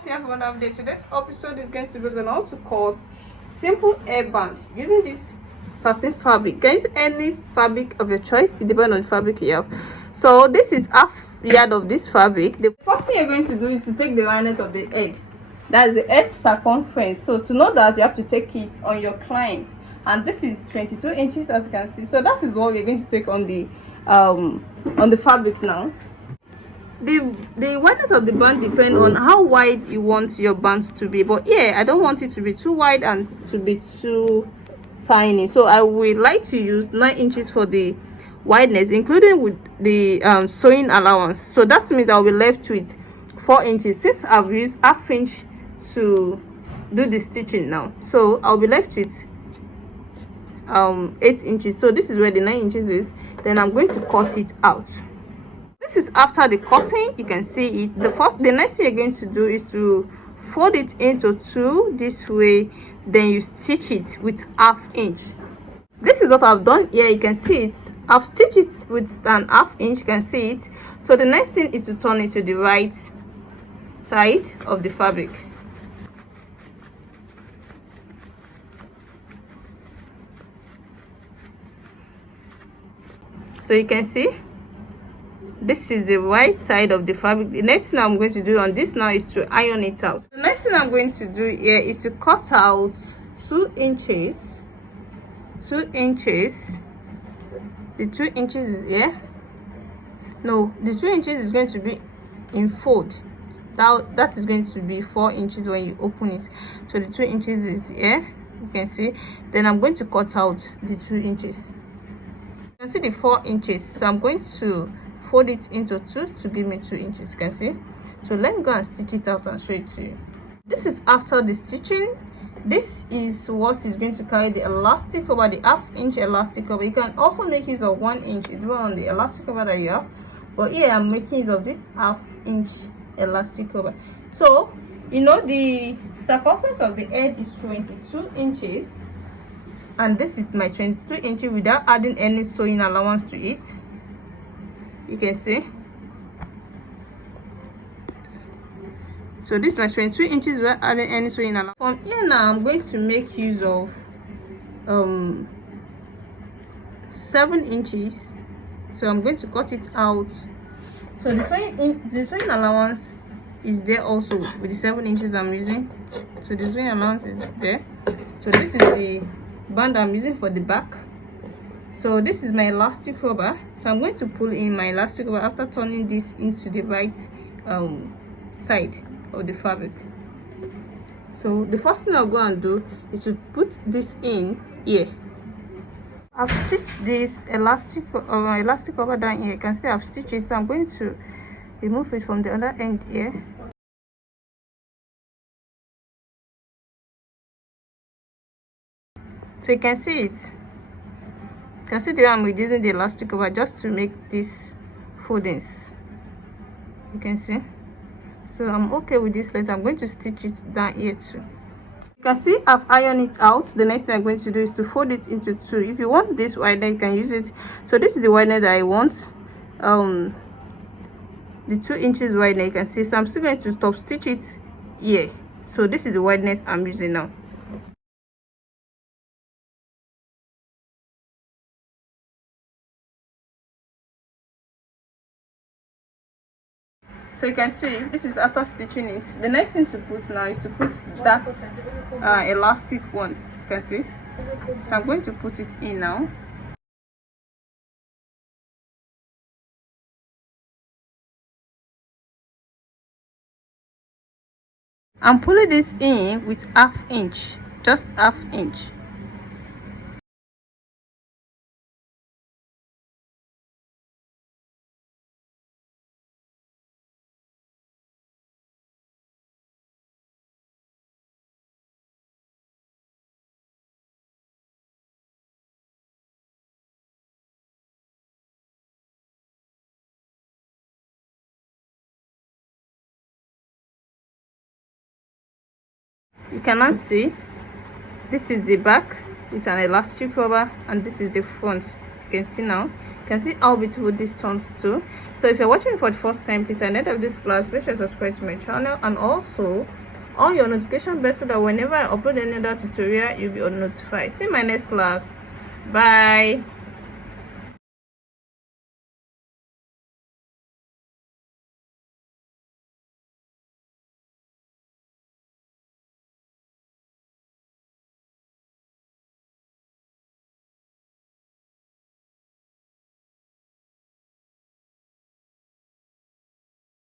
hope you have a wonderful day. Today's episode is going to be on how to cut simple hairband using this satin fabric. You can use any fabric of your choice, it depends on the fabric you have. So this is half yard of this fabric. The first thing you're going to do is to take the roundness of the head, that's the head circumference. So to know that, you have to take it on your client, and this is 22 inches, as you can see. So that is what we're going to take on the fabric now. The wideness of the band depends on how wide you want your band to be, but yeah, I don't want it to be too wide and to be too tiny, so I would like to use 9 inches for the wideness, including with the sewing allowance. So that means I'll be left with 4 inches since I've used half inch to do the stitching now. So I'll be left with 8 inches. So this is where the 9 inches is. Then I'm going to cut it out. This is after the cutting. You can see it. The next thing you're going to do is to fold it into 2 this way, then you stitch it with half inch. This is what I've done here. You can see it. I've stitched it with an half inch. You can see it. So the next thing is to turn it to the right side of the fabric. So you can see this is the right side of the fabric. The next thing I'm going to do on this now is to iron it out. The next thing I'm going to do here is to cut out 2 inches. 2 inches. The 2 inches is here. No, the 2 inches is going to be in fold. That is going to be 4 inches when you open it. So the 2 inches is here. You can see. Then I'm going to cut out the 2 inches. You can see the 4 inches. So I'm going to fold it into 2 to give me 2 inches. You can see. So let me go and stitch it out and show it to you. This is after the stitching. This is what is going to carry the elastic over, the half inch elastic over. You can also make use of 1 inch. It's well on the elastic over that you have, but here I'm making use of this half inch elastic over. So you know the circumference of the head is 22 inches, and this is my 22 inches without adding any sewing allowance to it. You can see. So this is my 22 inches without adding any sewing allowance. From here now, I'm going to make use of 7 inches. So I'm going to cut it out. So the sewing allowance is there also with the 7 inches I'm using. So the sewing allowance is there. So this is the band I'm using for the back. So this is my elastic rubber. So I'm going to pull in my elastic rubber after turning this into the right side of the fabric. So the first thing I'll go and do is to put this in here. I've stitched this elastic rubber down here. You can see I've stitched it, so I'm going to remove it from the other end here. So you can see it. You can see the way I'm reducing the elastic rubber just to make these foldings. You can see. So I'm okay with this. Later I'm going to stitch it down here too. You can see I've ironed it out. The next thing I'm going to do is to fold it into 2. If you want this wider, you can use it. So this is the wideness that I want, the 2 inches wideness. You can see. So I'm still going to stop stitch it here. So this is the wideness I'm using now. So you can see this is after stitching it. The next thing to put now is to put that elastic one. You can see. So I'm going to put it in now. I'm pulling this in with half inch, just half inch. You cannot see, this is the back with an elastic rubber, and this is the front. you can see now. You can see how beautiful this turns to. So if you're watching for the first time, please, at the end of this class, make sure you subscribe to my channel and also on your notification bell so that whenever I upload any other tutorial, you'll be notified. See you in my next class. Bye.